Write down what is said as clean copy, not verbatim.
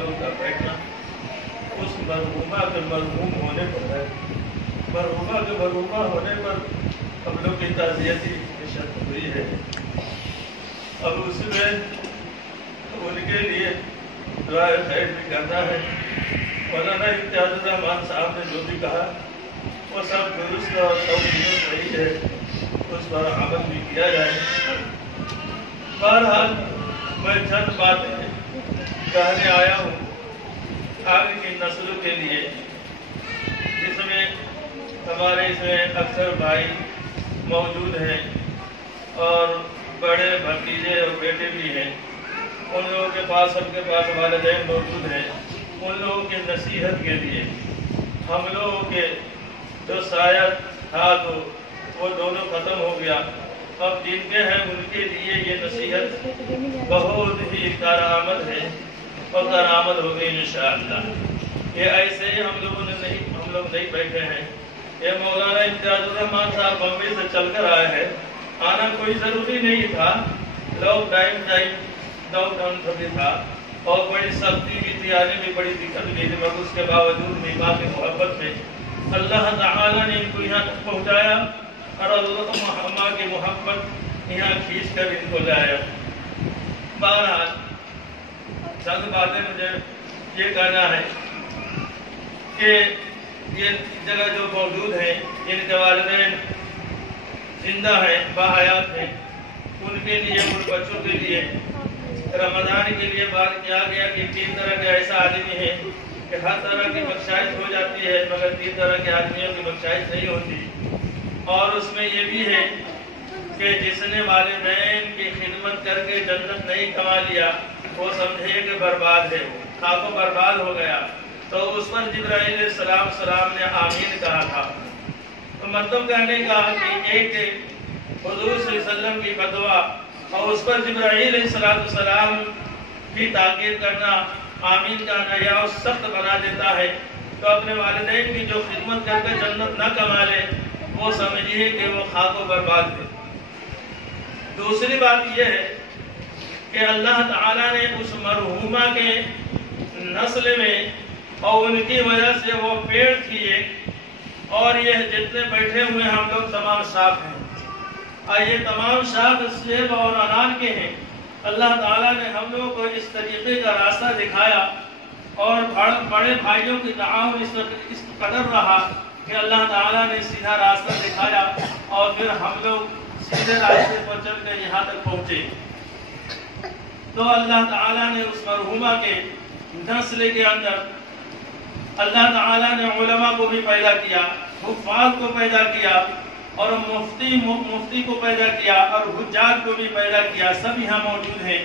لوگوں کا بیٹھنا اس مرحومہ کے مرحوم ہونے پر ہے. مرحومہ کے مرحومہ ہونے پر ہم لوگ کی تعزیتی شرط ہوئی ہے. اب اس میں ان کے لیے دعائے خیر بھی کرنا ہے. مولانا امتیاز الرحمان صاحب نے جو بھی کہا وہ سب درست اور صحیح ہے, اس پر عمل بھی کیا جائے. بہرحال میں چند باتیں کہنے آیا ہوں آگے کی نسلوں کے لیے, جس میں ہمارے اس میں اکثر بھائی موجود ہیں اور بڑے بھتیجے اور بیٹے بھی ہیں. ان لوگوں کے پاس, سب کے پاس والدین موجود ہیں. ان لوگوں کی نصیحت کے لیے ہم لوگوں کے جو شاید تھا تو وہ دونوں ختم ہو گیا. اب جن کے ہیں ان کے لیے یہ نصیحت بہت ہی کارآمد ہے اور کارآمد ہوگی انشاءاللہ. یہ ایسے ہی ہم لوگ نہیں بیٹھے ہیں. یہ مولانا امتیاز الرحمان صاحب بمبئی سے چل کر آئے ہیں. آنا کوئی ضروری نہیں تھا, لاک ڈاؤن بھی تھا اور بڑی سختی بھی تھی, آنے میں بڑی دقت بھی تھی, مگر اس کے باوجود بھی باقی محبت میں اللہ تعالیٰ نے ان کو یہاں تک پہنچایا اور اللہ کی محبت یہاں کھینچ کر ان کو لایا. بہرحال چند باتیں مجھے یہ کہنا ہے کہ یہ جگہ جو موجود ہیں ان کے والدین زندہ ہیں, باحیات ہیں, ان کے لیے, ان بچوں کے لیے رمضان کے لیے بات کیا گیا کہ 3 طرح کے ایسا آدمی ہے کہ ہر طرح کی بخشائش ہو جاتی ہے مگر 3 طرح کے آدمیوں کی بخشائش نہیں ہوتی. اور اس میں یہ بھی ہے کہ جس نے والدین کی خدمت کر کے جنت نہیں کما لیا وہ سمجھے کہ برباد ہے, وہ خاک و برباد ہو گیا. تو اس پر جبرائیل علیہ السلام نے آمین کہا تھا. تو مطلب کہنے کا کہ ایک حضور صلی اللہ علیہ وسلم کی فتویٰ اور اس پر جبرائیل علیہ السلام کی تاکید کرنا, آمین کہنا یا اس سخت بنا دیتا ہے. تو اپنے والدین کی جو خدمت کر کے جنت نہ کما لے وہ سمجھیے کہ وہ خاک و برباد ہے. دوسری بات یہ ہے کہ اللہ تعالیٰ نے اس مرحومہ کے نسل میں اور ان کی وجہ سے وہ پیڑ تھی ایک, اور یہ جتنے بیٹھے ہوئے ہم لوگ تمام شاخ ہیں, اور یہ تمام شاخ سیب اور انار کے ہیں. اللہ تعالیٰ نے ہم لوگوں کو اس طریقے کا راستہ دکھایا اور بڑے بھائیوں کی تعاون اس قدر رہا کہ اللہ تعالیٰ نے سیدھا راستہ دکھایا اور پھر ہم لوگ سیدھے راستے پر چل کر یہاں تک پہنچے. تو اللہ تعالیٰ نے اس مرحومہ کے نسل کے اندر اللہ تعالیٰ نے علماء کو بھی پیدا کیا, حفاظ کو پیدا کیا اور مفتی کو پیدا کیا اور حجاج کو بھی پیدا کیا. سب یہاں موجود ہیں.